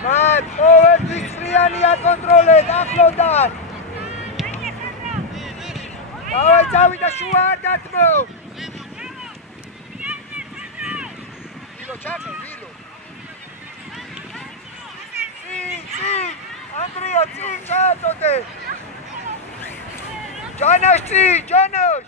მან ყოველთვის წრიანია კონტროლეთ ახლოდან. დავაი წავიდა შუა არ დათმო. ვილო ჩაკე ვილო. წინ ანდრია წინ ჩაწოდე. ჯანაშ წინ ჯანაშ.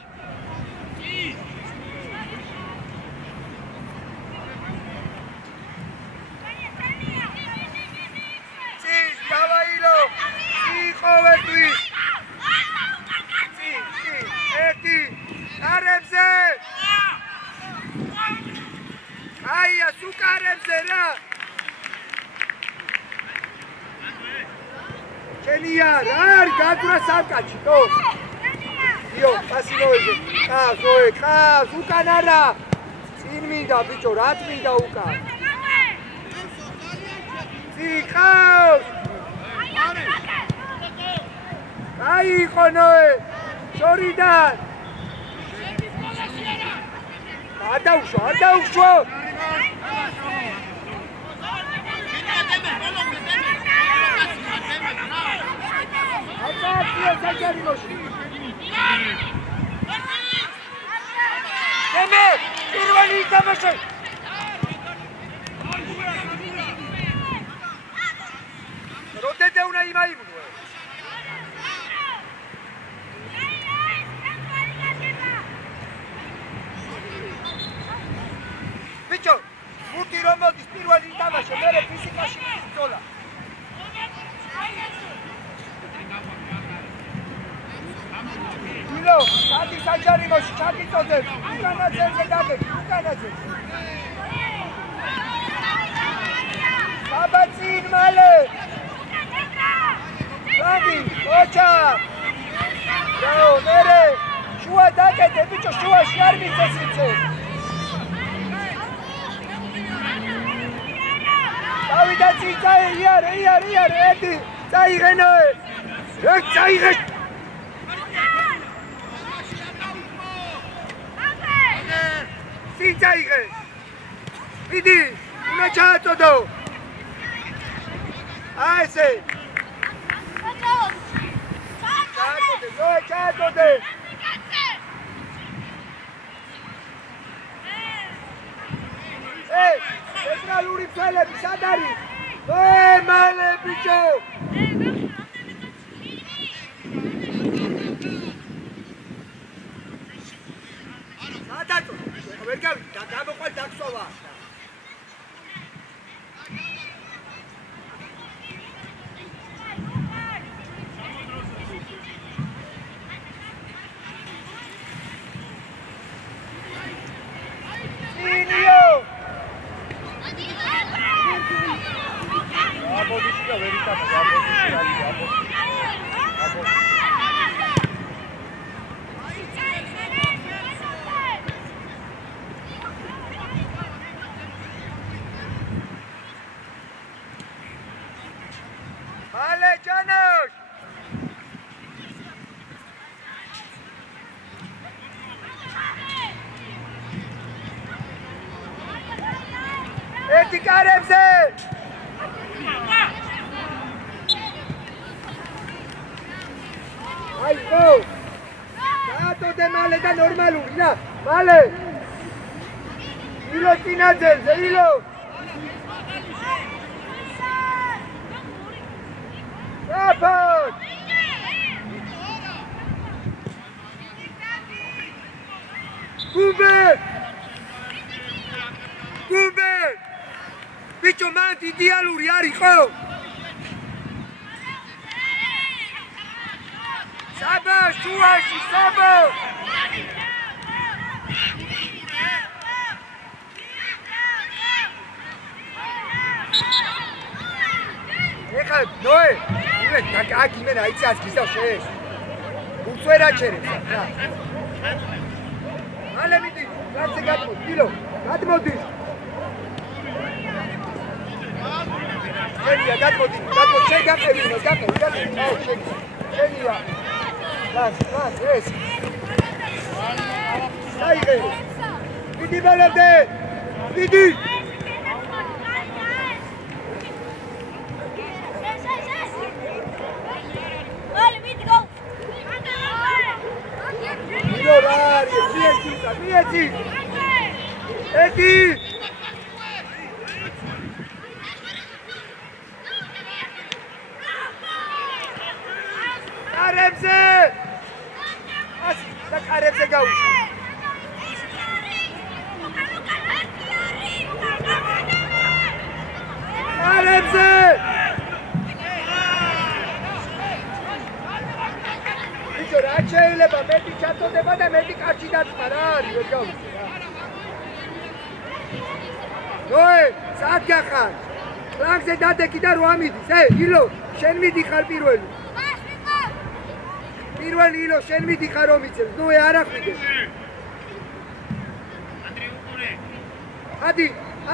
Gadura სამკაჩი, თო. იო, პასი მოეძე. ყავს, უკან არა. წინ მინდა ბიჭო, რა მინდა უკან. წინ ყავს. აი იყო ნოე. შორიდან. არ დაუშვა. Deme, პირველი ითამაშე. როდედა უნდა იმაიმნო. ბიჭო, მუტი რომ მოდის პირველი ითამაშე, მერე ფიზიკაში ბრძოლა. ვილო, ჩაკი საჯარიმოში, ჩაკი წოდებს, უკანაძეზე დაგებ, უკანაძე. საბაცინ მალე. რაგი, ოჩა. რაო, მერე, შუა დაკეთე, ბიჭო, შუაში არ მიწეს იცე. დავიდა წინ იარე, ერთი, წაიღენოე. ერთ წაიღე. წინ წაიღე. მიდი, უნდა ჩააწოდო. აი ესე. ჩააწოდე. ცენტრალური ფელები სად არის? მალე ბიჭო. ვერ გავიდა, გამოყვა დაგსოვა. კარებზე აი გო დაატოდე მალე და ნორმალური რა მალე ილო წინაძელზე ილო აფოთ გუბე ბიჭო მანდ იდეალური არ იყო საბა შუაში საბა ეხლა ნოე აქ იმენ აიცი ასკის და შეეს უცვერა ჩერებს რა მალე მიდი რაცე გადმოდი დილო გადმოდი შენია გადმოდი შენ გაყევინო გაყევი აუ შენია ლას ეს საიღე მიდი ბალოდე მიდი კარებზე! ასი და კარებზე გაუშვი. კარებზე! ბიჭო, რა შეიძლება მეტი ჩაწოდება და მეტი კაცი დაწვა რა არის, ვერ გავუშვი რა. ნოე, სად გახარ? ფლანგზე დადეკი და რო ამიდის, ილო, შენ მიდიხარ პირველი. პირველი ილო, შენ მიდიხარ რომ იცებს, ნოე არ ახვიდე.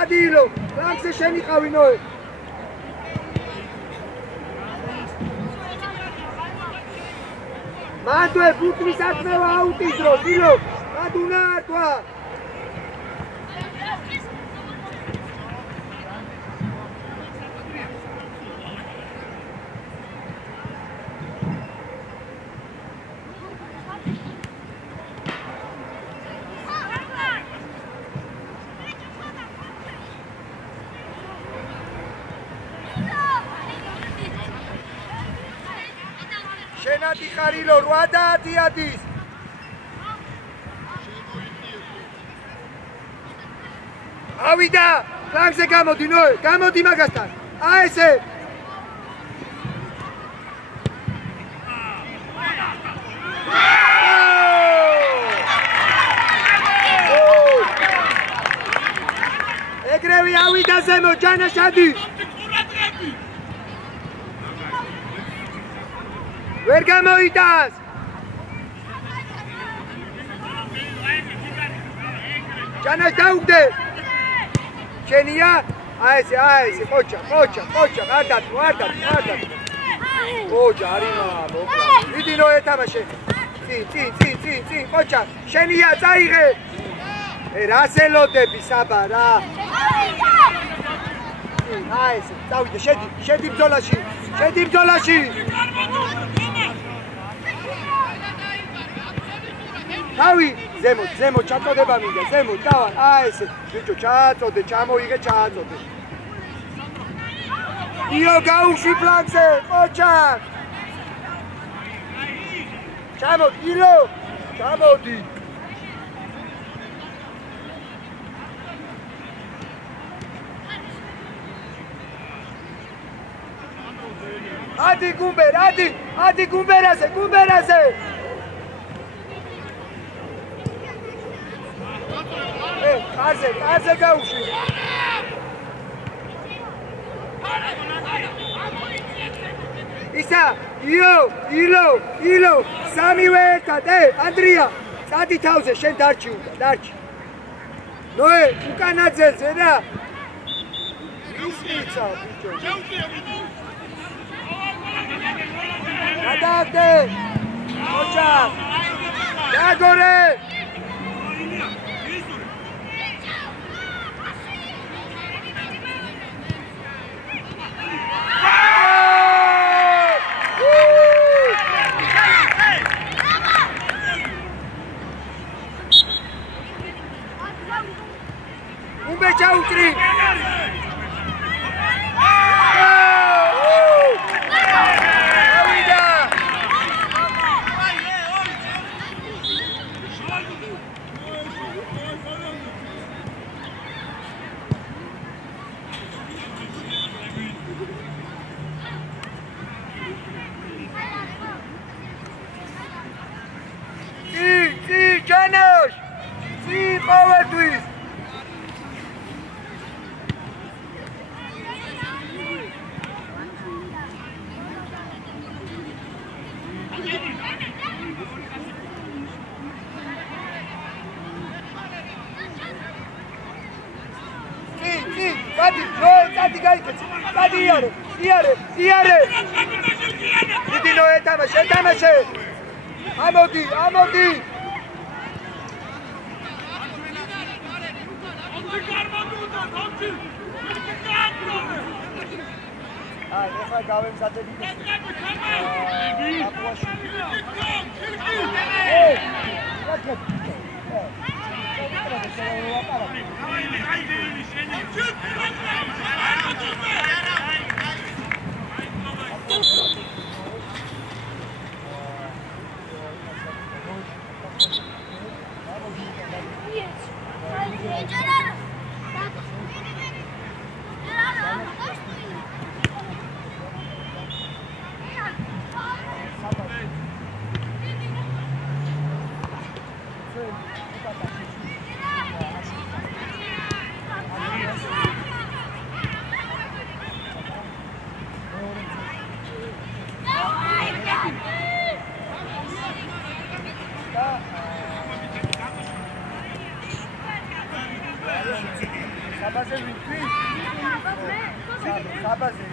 ადი ილო, ფლანგზე შენ იყავი ნოე. მანდვე ფუტრის აკნევა აუტის დროს, ილო, გადუნა ართვა. შენადი ხარილო 8-10 ადის. ავიდა, ფლანგზე გამოდი ნოე, გამოდი მაგასთან. ესე. ეგრევე ავიდა ზემო, ჯანაშადი. ვერ გამოიტანს. ჯანაშ დაუგდე. შენია? ესე, ყოჩა, არ დათმო. ყოჩა, არიმა, მოკლა. მიდი ნო ეთამაშე. წინ, ყოჩა, შენია, წაიღე. რას ელოდები, საბა რა. ესე, წავიდე, შედი ბრძოლაში. თავი ზემო ჩაწოდება მინდა ზემო დავა ესე ბიჭო ჩამოიღე იო გაუშვი ფლანგზე ყოჩა ჩამოდი ადი გუმბერაზე კარზე გაუშვი. ისა, ილო, სამივე ერთად, ანდრია, წადი თავზე, შენ დარჩი. ნოე, უკანა ძელზე რა. ისიცა, ბიჭო. გადააგდე. ყოჩა. დაგორე. Čautri! Janusz! Power twist! იარე! დიდი ნო ეთამაშე! ამოდი! ეხლა გავემზადები საბაზე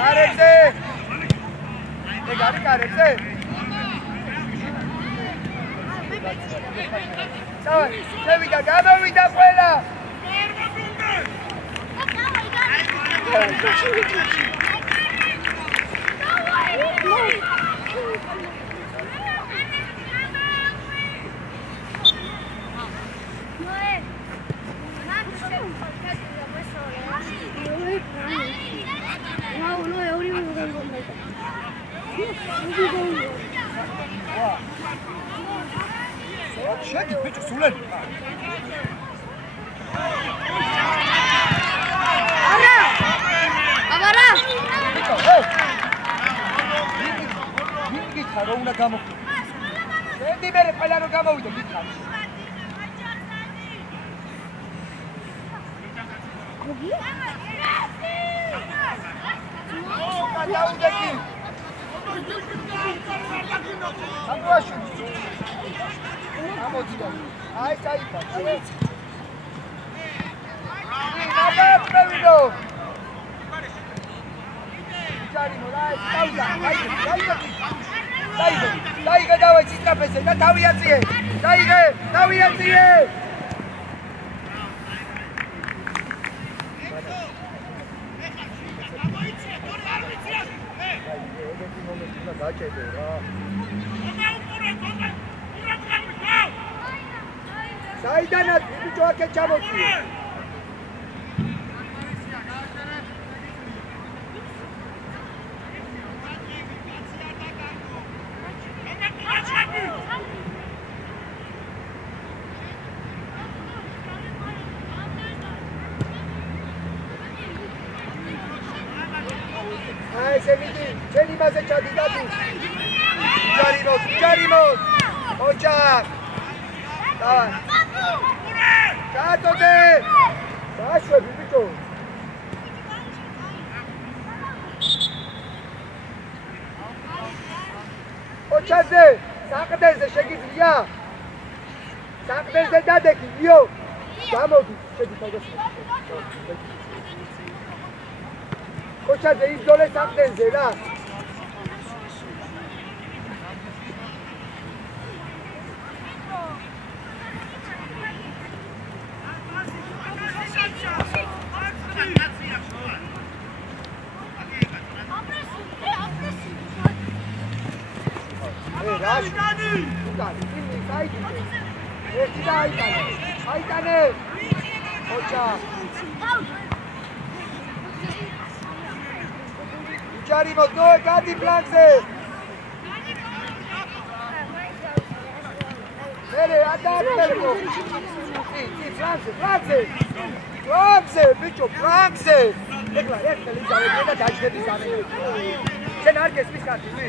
კარებზე ეგ არის კარებზე შევიდა გამოვიდა ყველა შედი ბიჭო სულელი არა აბარა ბიჭო გიქა რომ უნდა გამოვიდე შედი მე ყველა რომ გამოვიდე გიქა გადაუდები აბაში ამოდიდა აი წაიწა აბა ჯარი მორაი დაიგე დავაი ციტრაფეზე და თავიაციე დაიგე თავიაციე გაჭედე რა საიდანაც ბიჭო აქ ჩამოწიე აი შემიდი ჩემი მასე ჩადი დადუ ჯარიმოს ოჯახ დავარ ჩაწოდე დაშვები ბიჭო ოჯახზე საყდენზე შეგიძლია საყდენზე დადექი იო გამოდი შედი თავგასა ოჯახზე იზოლე საყდენზე რა აიტანე ოჯახ ჯარიმოს ნოე გადი ფლანგზე მერე ადარბერგო ფლანგზე ბიჭო ფლანგზე ეხლა ერთელი დავედგე და დაჭდები სამი შენ არ გესმის კაცი მი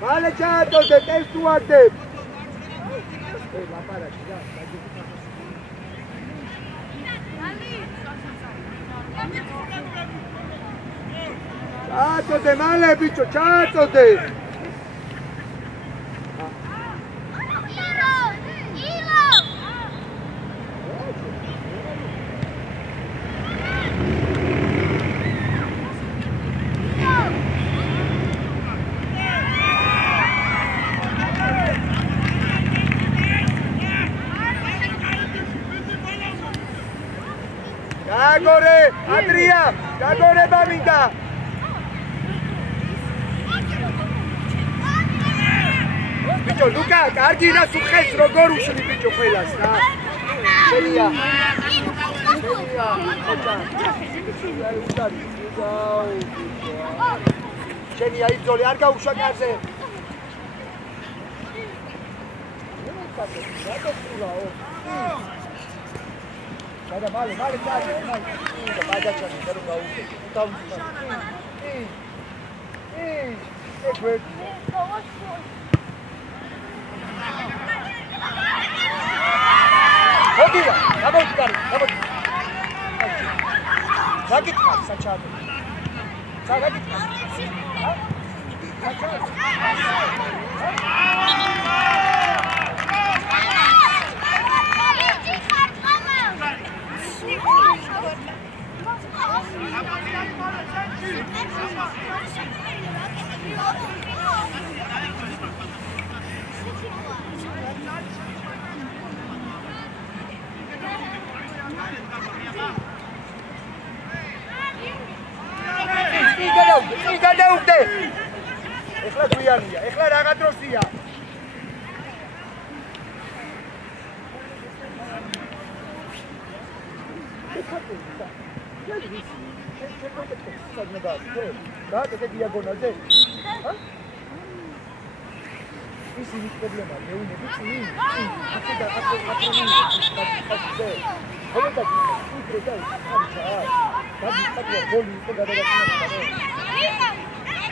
მალე ჩაატოდე ტესტ უარდებ ლაპარაკი რა ჩაატოდე მალე ბიჭო ჩაატოდე გაგორე ადრია გაგორება მინდა ბიჭო ლუკა კარგი და სუხეს როგორ უშლი ბიჭო ყველას რა შენია შენია იბძოლი არ გაუშვა კარზე Ada male, male, male. Vai c'è, però va un რა გითხარ საჩადო რა გითხარ გადაუგდე ეხლა გვიანია ეხლა რაღა დროსია და ეს დიაგონალზე ისინი პრობლემაა მეუნები წინ ასე და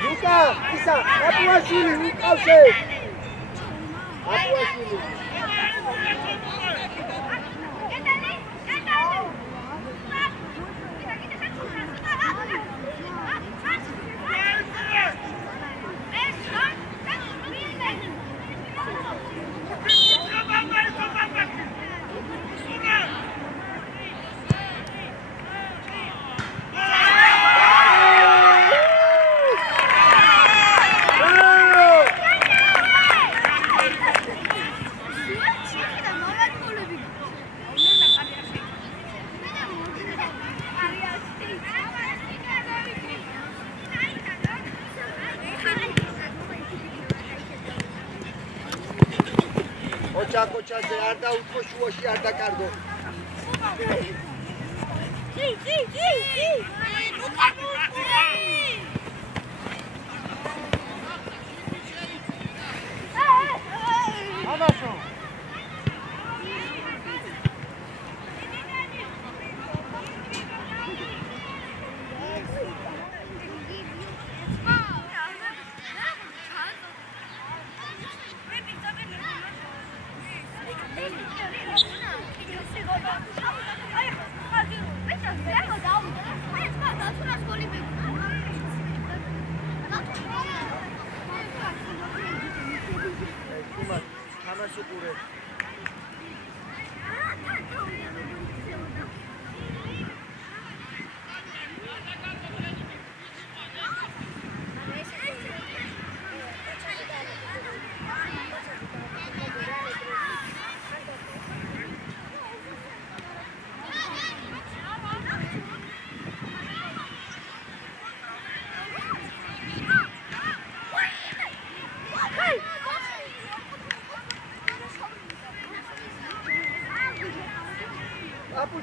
Luka, Isa, Apuashvili, Lukavse. Apuashvili. Koçaze ar dautxo შუაში არ დაკარგო. Აბაშო.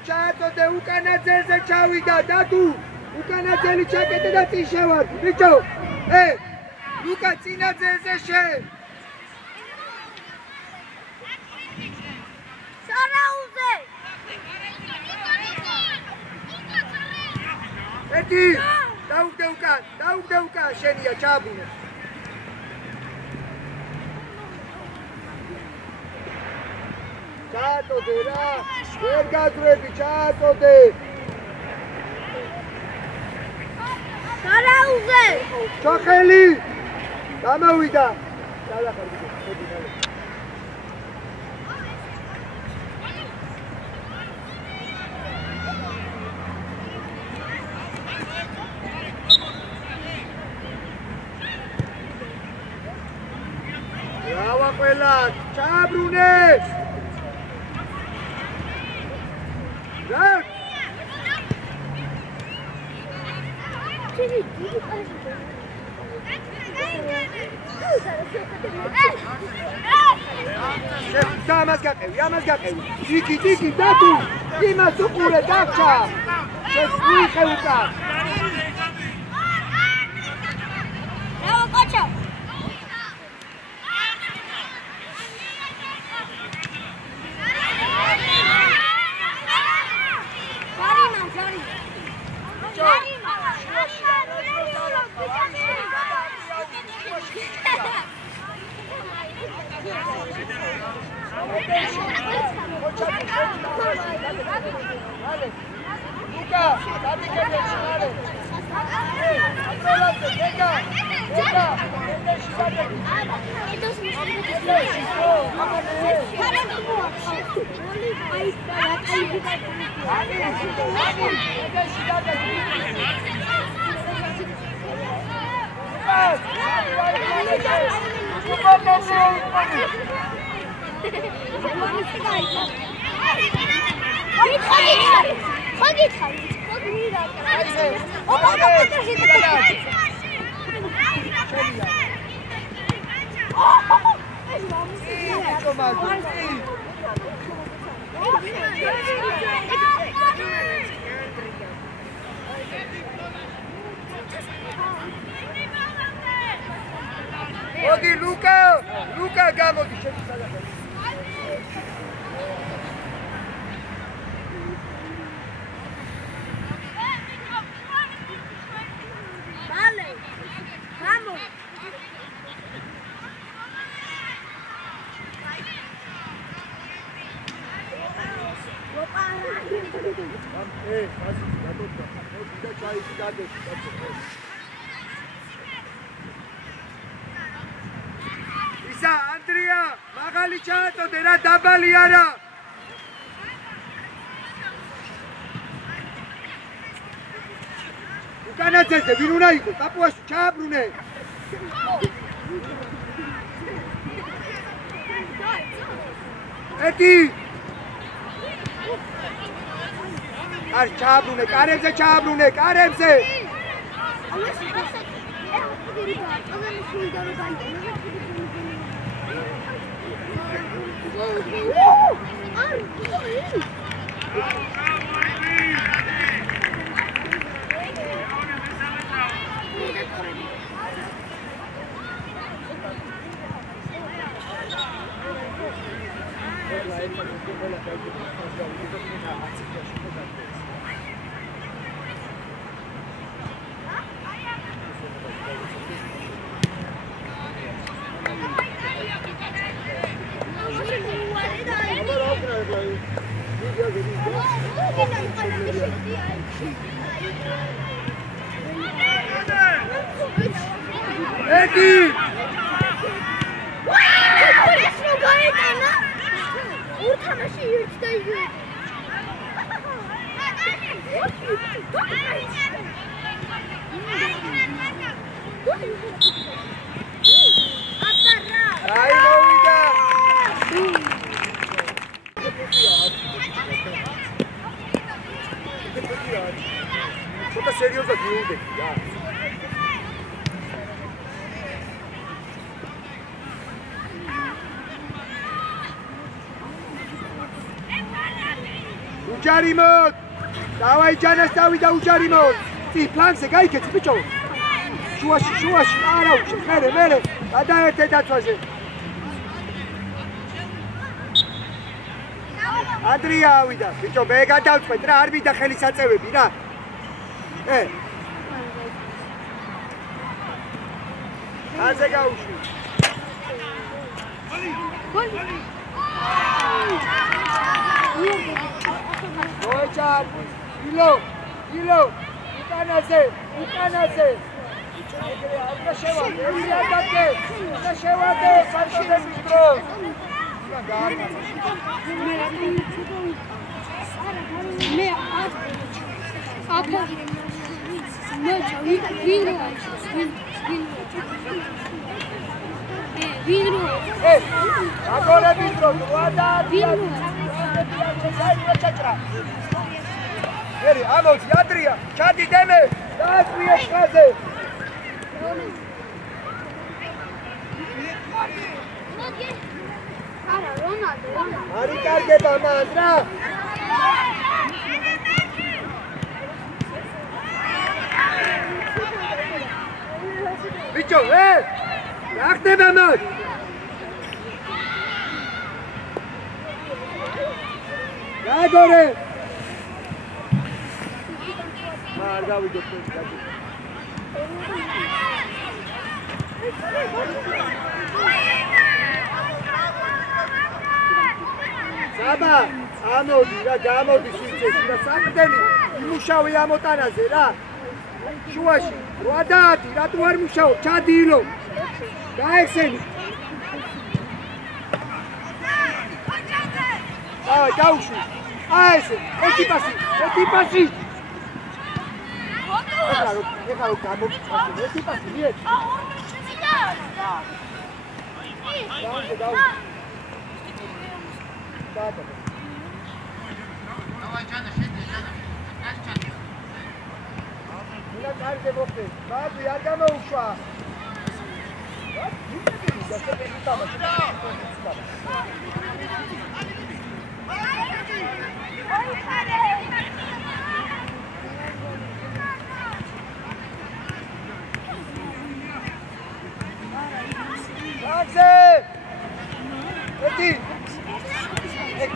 Čato ukana dzeze čavida, datu, ukana dzeli čakete da ti ševar, bićo, Luka cina dzeze še. Sara uze. Eti, daugde uka, šenija čabune. Čato de ra. ვერ გაძრები ჩააწოდე გარაუზე ჩოხელი გამოვიდა დალახარდი რავა ყველა ჩააბრუნე ამას გაყევი. ტიკი, დათუ. იმას უყურე დაგჭა. შეგვიხე უკა. რავა კოჩო. Luka! მოდი ლუკა გამოდი Vale. Vamos. ისა ანდრია მაღალი ჩააწოდე რა დაბალი არა უკანაცეზე ვინ უნდა იყო კაპუაში ჩააბრუნე ეტი არ ჩააბრუნე კარებზე ეტი ურთამაში ერთ და იგივე აი მოვიდა ცოტა სერიოზად მიუნდები რა უჯარიმოდ დავაი ჯანას დავიდა უჯარიმოდ წი ფლანგზე გაიქეცი ბიჭო შუაში არა უჩე მერე გადაერთე დაცვაზე ანდრია ავიდა ბიჭო მე გადავწყვეტ რა არ მიდა ხელისაწევები რა აზე გაუშვი მოეჭა ილო უკანაზე უნდა შევადე სარკოდების დროს მე აკა მე ვინრო აგორების დროს ვადა ერი ამოწი ანდრია ჩადი დემე დაასვიე ხაზე არა რონალდო არი კარგება მან რა ბიჭო რა ხდება მან გაგორე არ გავიდოთ გადი საბა ამოდი რა გამოდი სიცეში და საყდენი იმუშავე ამოტანაზე რა. შუაში 8-10 რატო არ მუშაობ? ჩადილო. გაეხსენი. დაუშვი. ესე, ერთი პასი. ეხლა რო გამოგიწევს, ერთი პასი მიეც. Давай, Джана, შედი, Джана. მინა კარგე მოხდე. ბაბი არ გამოუშვა.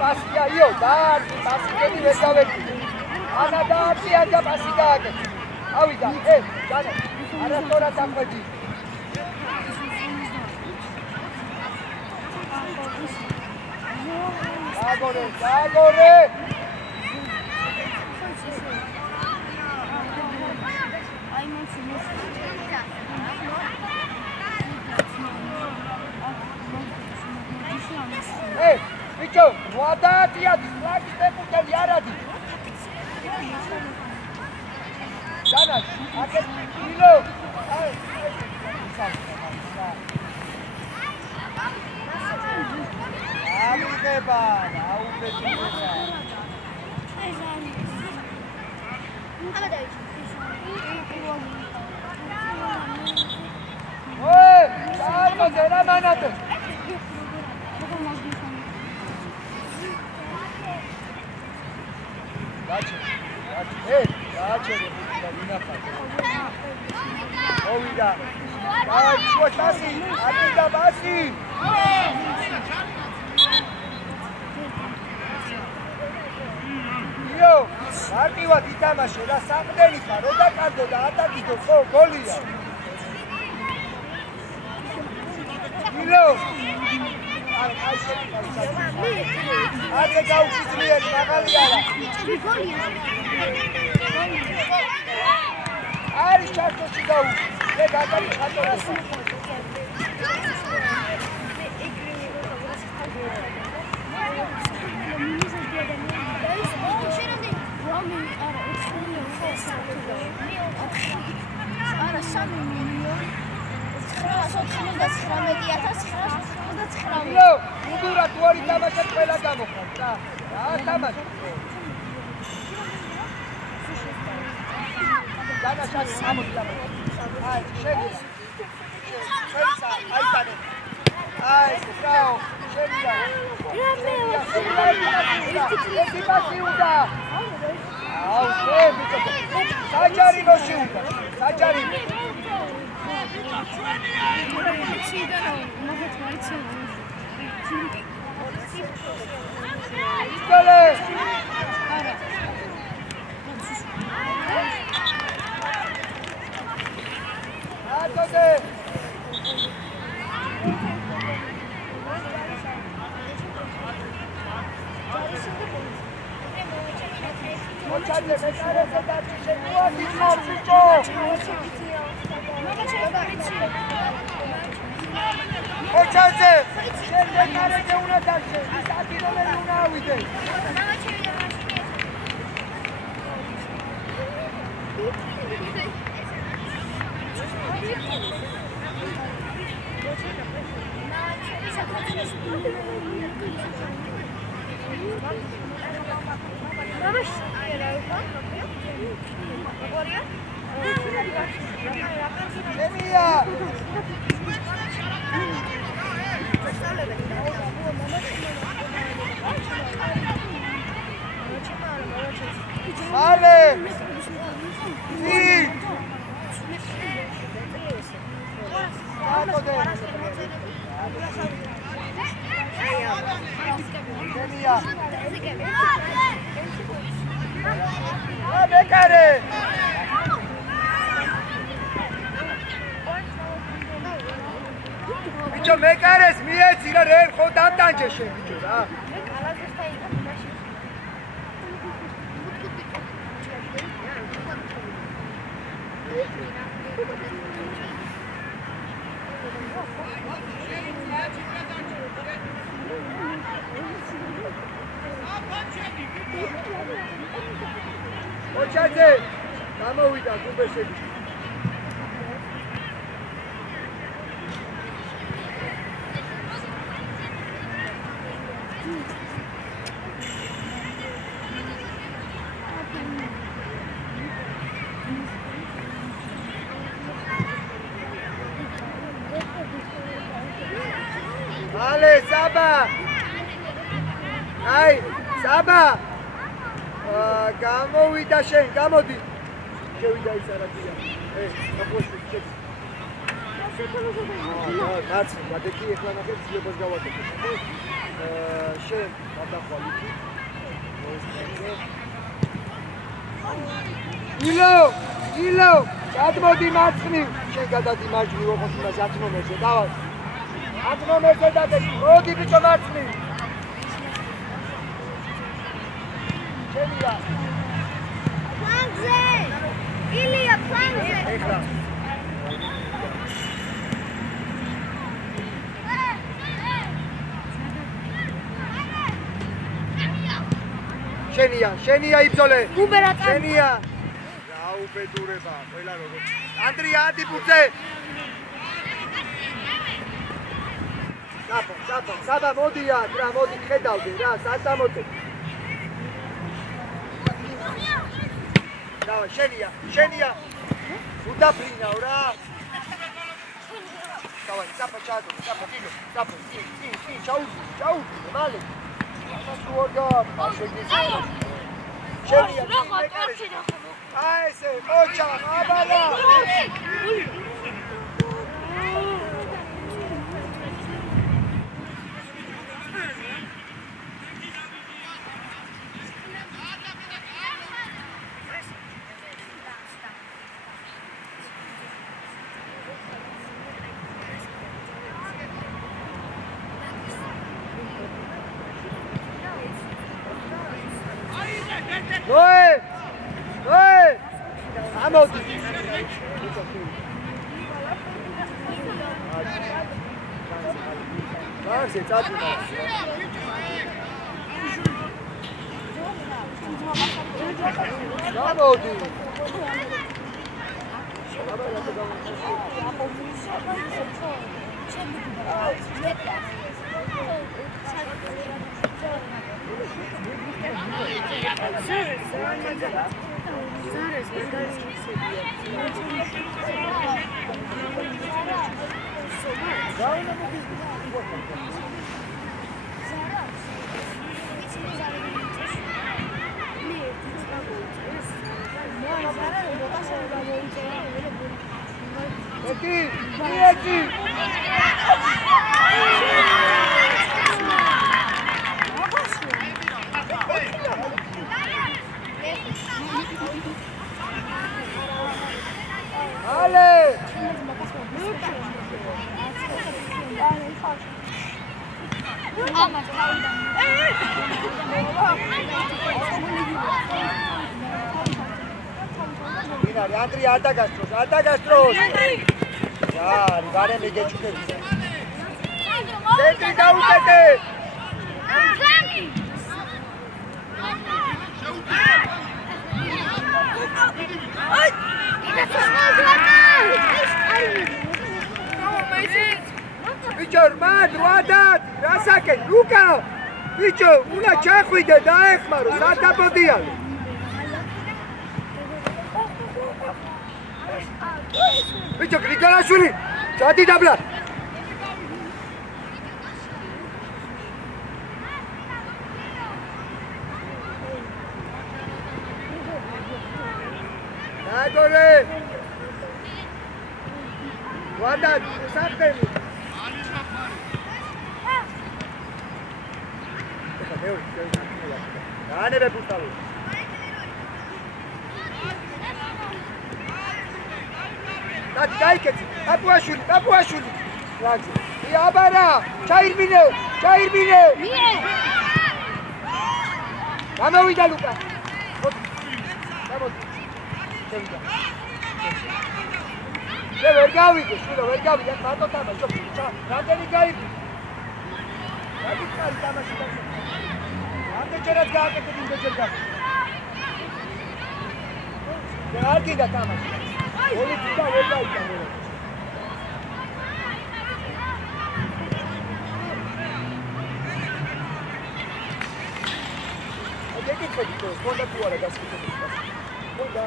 Passia io, dai, passia di versaveti. Ana dati anja passia che. Avida, Gianni, adesso da questi. Agore. Bicho, guardati a distrarti tempo tagliarati. Dana, anche Kilo. Partiva di Tamashe, la Sampdoria, roda caldo da attacchi do Golia. Kilo. Ate gaukizlier magaliala. Ari chartosi gau. Le gagari chartosi. არა 3 მილიონი 999,999 ლო, უდურად უარი თამაშა ყველა გამოხარ და თამაში. დანაშა 60. აი, შეგი. აი, კაო, შეგი. ერთი პასი უნდა. აუ, შეგი. საჯარი მოშიუდა. საჯარი. მეკარეს მიეცი რა რე ხო დამტანჯე შენ ბიჭო რა ოჩაძე გამოვიდა გუბეშები. Ale, Saba! Ai, Saba! გამოვიდა შენ, გამოდი. შევიდა ის არაფერია. აპოშტი ჩეკ. ნაცი, გადაკი ეხლა ნახეთ ძილებას გავაკეთებ. შენ გადახვალ იქ. ილო, გადმოდი მარცხნივ. შენ გადადი მარჯვნივ, ოღონდ იმას 10 ნომერზე, დავალ. 10 ნომერზე დაგეჭი. მოდი ბიჭო მარცხნივ. Planze! Ilya, Planze! ეხლა. შენია იბრძოლე. შენია. რა უბედურება, ყველა როგორ. ანდრია ადიბუძე. საბა მოდია, რა მოდი ხედავდე რა, სად დამოწე. დავай, შენია. უდაფრინაო რა. დავай, საფა ჩადო, ჩაუ, მალე. ასუორდა, შეგვიძლია. შენია. აი ესე, ოჩა, აბალა. Oi! Amodi! Varse, წადი. Amodi! Aqui! Ale! Andri, alta gastros. Ya, rivare me gechuke. Sentri daukete. Ay! Bicho, man, ruadat, rasaken, Luka. Bicho, una chakhvide daexmaro, sadabodialo. Bicho, Nikolashvili, chati dabla. Dagore. Ruadat, sakhteni. Rane be pustalo. Daiketi, Apuashuli. Raji. Abara, Chairmine. Nie. Gamovida Luka. Vergavide, mato tama, Randeni gaibi. Randeni tama shida. Randeni cherat gaakete dinge jerga. არ გინდა თამაში. გოლი გინდა ვერ დაიჭამო. ეკითხები თუ ხონდა თუ არა გასკეთებული. ხონდა.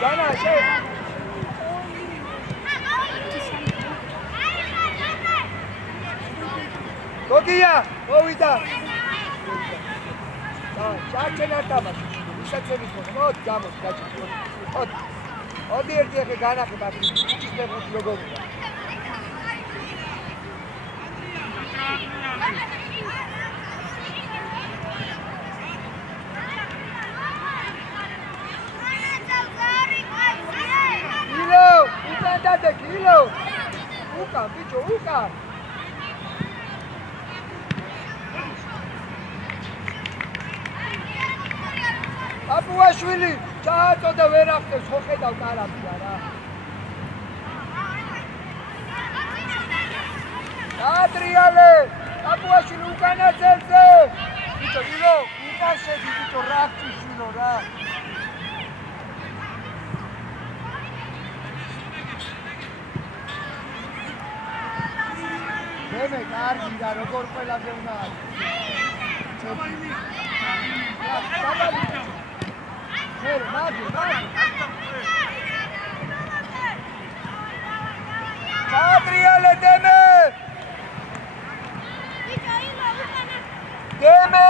Dana, şey. Kokia, ovida. Çarçeler tamam. İşaretlemiş bunu. Ot camız kaçıyor. Ot. O diğer diye ki gana ki bak. İşte bu logo. Dada kilo. Uka, bicho, uka. Apuashvili, chato da ვერ ახდებს, ხო ხედავ კარაფი არა. Adriale, Apuashvili უკანა წელზე. Bicho, ილო, უკან შედი, bicho, რა გწიშვილო რა. მე კარგი და როგორ ყველაზე უნდა Adriale deme deme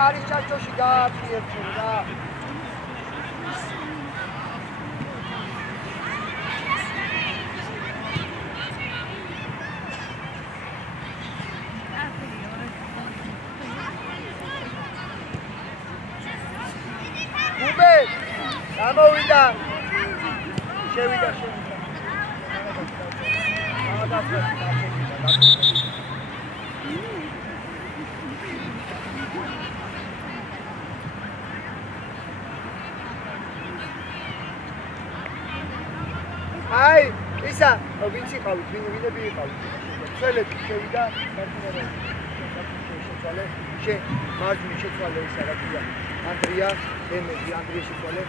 Ari chachoshi gaapsierchura. Ube, amovida. Shevida. Ai, ისა, ვინც იყავით, ვინები იყავით? ცველები შევიდა, მარტინერა შეცვალე, მარჯვნივ შეცვალე ისა რა ქვია. ანდრია, დემედი, ანდრია შეცვალე,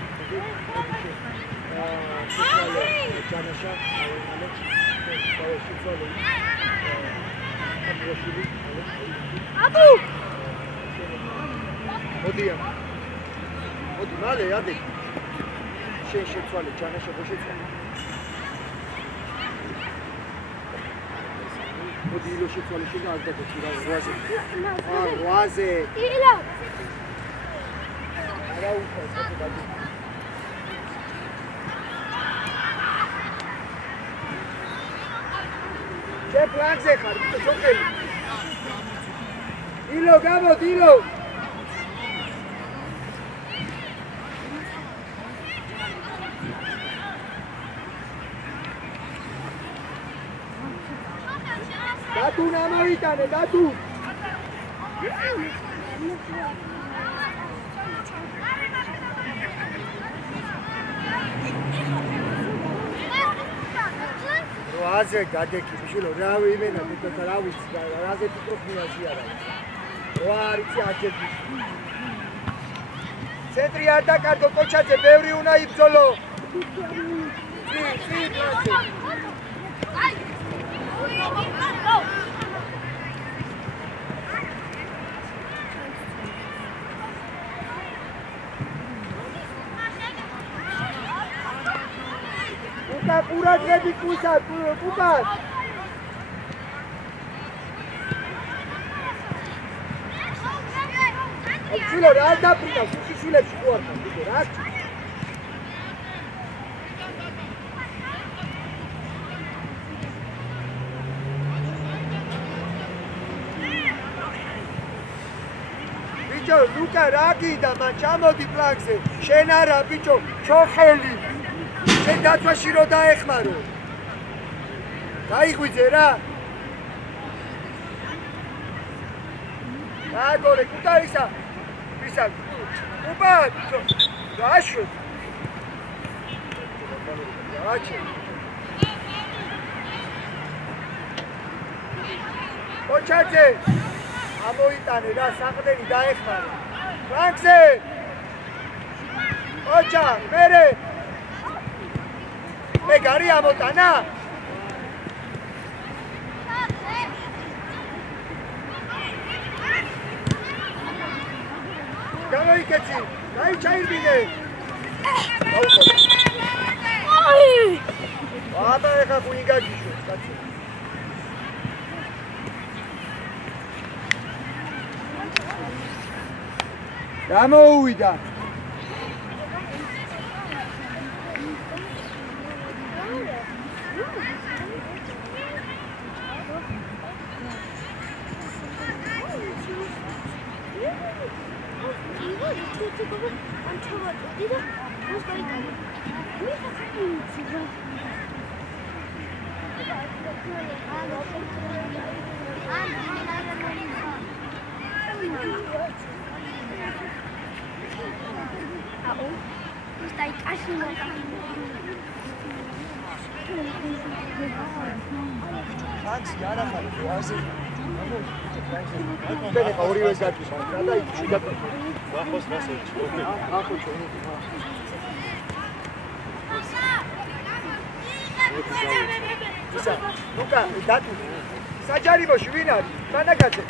შეცვალე ჯანაშა, შეცვალე. ანდრიაშვილი, აბუ! მოდია. მოდი, მალე, ადი. შეცვალე ჯანაშა, შეცვალე. Modilo შეცვალე შეგა არ დაგეცი რა 8-ზე. 8-ზე. ილო. არა უკვე გადადი. შე პლანზე ხარ, სოფელი. ილო, გამოდი, ილო. Datu namoitane, datu. Roaze gadeki, bishilo, ra vimena, ra vitsi, raze pitrofnia ziara. Roarici ajebi. Centri atacado Kochadze, ბევრი უნდა იბრძოლო. Si, plase. Uka quratrები კუცა, უკან. Filho, რა დაფრინავს, შიშულებში ხო არ ხარ, ბიჭო, რა? ბიჭო, ლუკა რა გიდა, მან ჩამოდი ფლანგზე. შენ არა ბიჭო, ჩოხელი. შენ დაცვაში რო დაეხმარო. გაიღვიძე რა. აგორე კუტარისა. ვისა? უბა, გაშო. გაჩი. ოჩაძე ამოიტანე რა საყდენი დაეხმარა. ფლანგზე. ოჩა, მერე. მე გარი ამოტანა. გამოიკეცი, გაიჩაირბინე. აბა ეხა ხუნი გაგიშვეს, კაცო. გამოუვიდა. ბენე ორივე გაჭირდა და იქ შეგატო. ახოს მასოჩი. ახოჩო. ისა, ლუკა, დათუ. საჯარიმოში ვინ არის? მანაგაძე.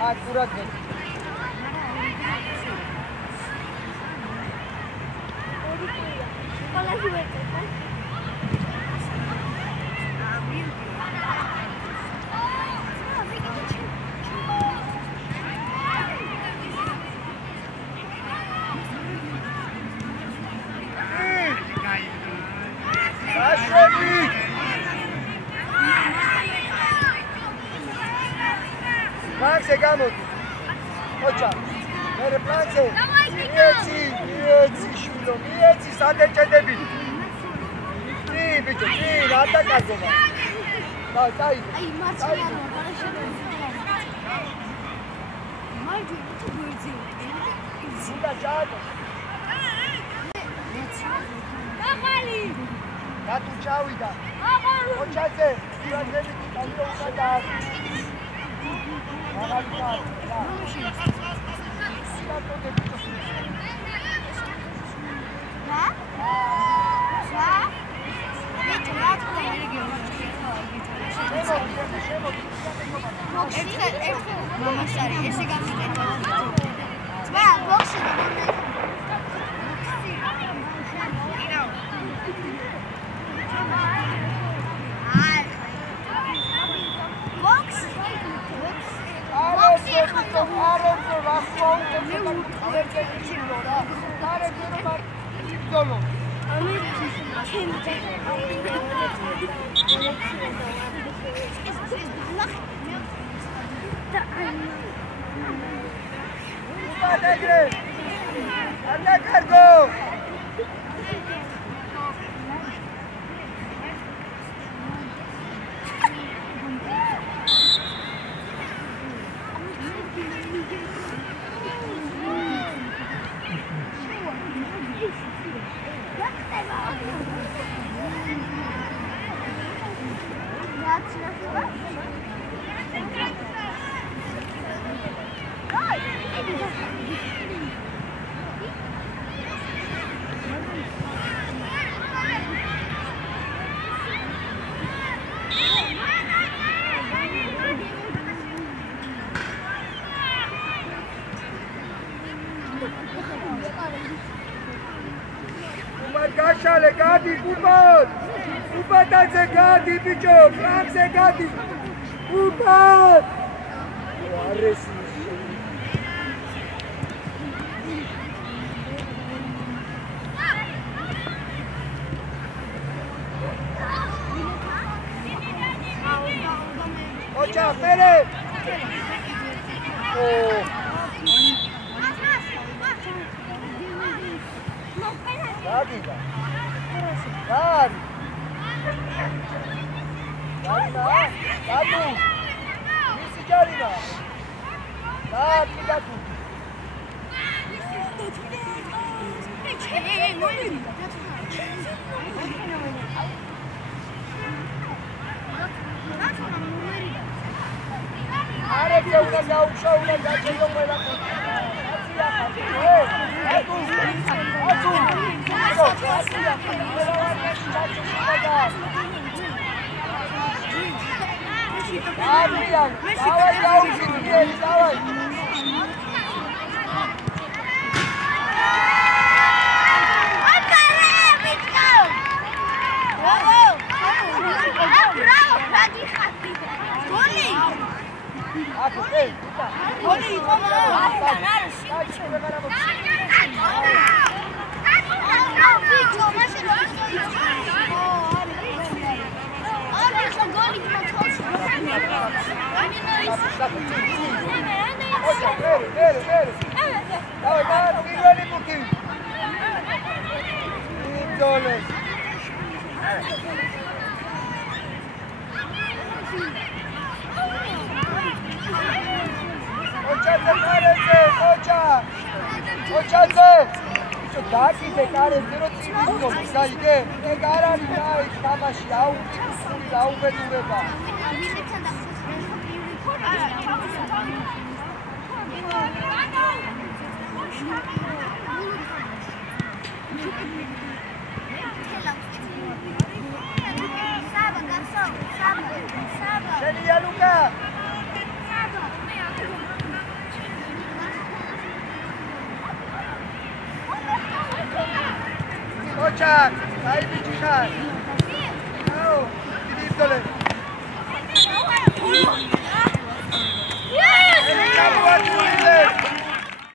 Аккурат. Флангზე გამოდი. ოჩა. მერე ფლანგზე. მიეცი შვილო, მიეცი სადეჭედები. კი, ბიჭო, კი, რა დაკარგება. დაი. აი, მარცხენა რა შეიძლება. მაიჯი თუ გვერდზე. სულ ჩაატო. დაღალი. დათუ ჩავიდა. ოჩაძე, ფლანგები დაიო უკადა. Gashale, Gadi, good ball! უბატაძე გადი ბიჭო, ფრანგზე გადი. უბა! არესი. ოჩა, მერე. ო. გადი. გადი. Gatu. Misi Jarina. Gatu. Are dia una gausha una gacha yo me la Ochak, ai bichar.